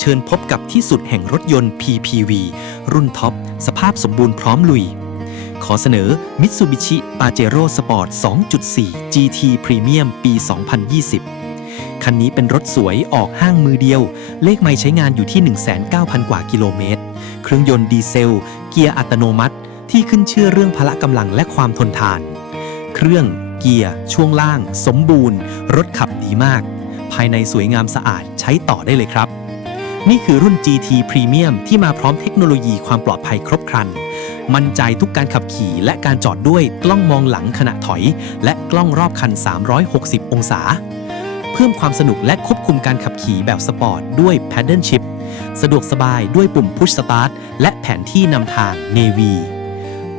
เชิญพบกับที่สุดแห่งรถยนต์ PPV รุ่นท็อป สภาพสมบูรณ์พร้อมลุย ขอเสนอ Mitsubishi Pajero Sport 2.4 GT Premium ปี 2020 คันนี้เป็นรถสวยออกห้างมือเดียว เลขไม่ใช้งานอยู่ที่ 19,000 กว่ากิโลเมตร เครื่องยนต์ดีเซล เกียร์อัตโนมัติ ที่ขึ้นชื่อเรื่องพละกำลังและความทนทาน เครื่องเกียร์ช่วงล่าง สมบูรณ์ รถขับดีมาก ภายในสวยงามสะอาดใช้ต่อได้เลยครับ นี่คือรุ่น GT Premium ที่มาพร้อมเทคโนโลยีความปลอดภัยครบครัน มั่นใจทุกการขับขี่และการจอดด้วยกล้องมองหลังขณะถอย และกล้องรอบคัน 360 องศา เพิ่มความสนุกและควบคุมการขับขี่แบบสปอร์ตด้วย Paddle Shift สะดวกสบายด้วยปุ่ม Push Start และแผนที่นำทาง Navy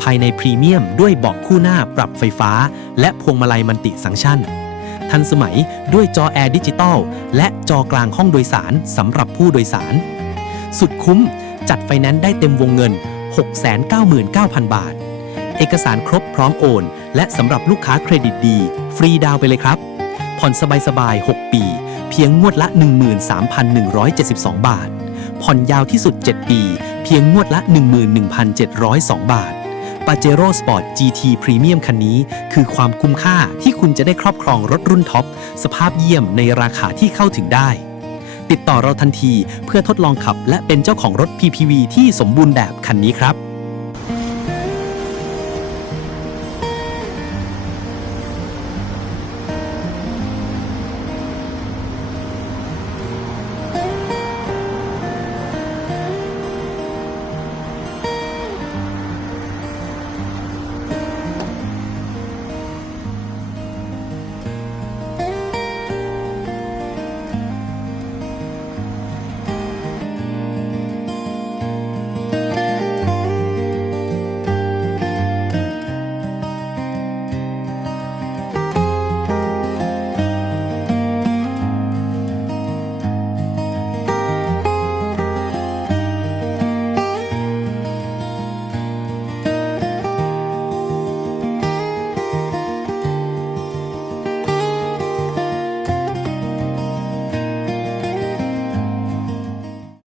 ภายในพรีเมียมด้วยเบาะคู่หน้าปรับไฟฟ้า และพวงมาลัยมันติสังชัน ทันสมัยด้วยจอแอร์ดิจิตอลและจอกลางห้องโดยสารสำหรับผู้โดยสาร สุดคุ้มจัดไฟแนนซ์ได้เต็มวงเงิน 699,000 บาท เอกสารครบพร้อมโอน และสำหรับลูกค้าเครดิตดี ฟรีดาวไปเลยครับ ผ่อนสบายๆ 6 ปี เพียงงวดละ 13,172 บาท ผ่อนยาวที่สุด 7 ปี เพียงงวดละ 11,702 บาท a j e r o Sport GT Premium คันนี้ คือความคุ้มค่าที่คุณจะได้ครอบครองรถรุ่นท็อป สภาพเยี่ยมในราคาที่เข้าถึงได้ ติดต่อเราทันทีเพื่อทดลองขับและเป็นเจ้าของรถ PPV ที่สมบูรณ์แบบคันนี้ครับ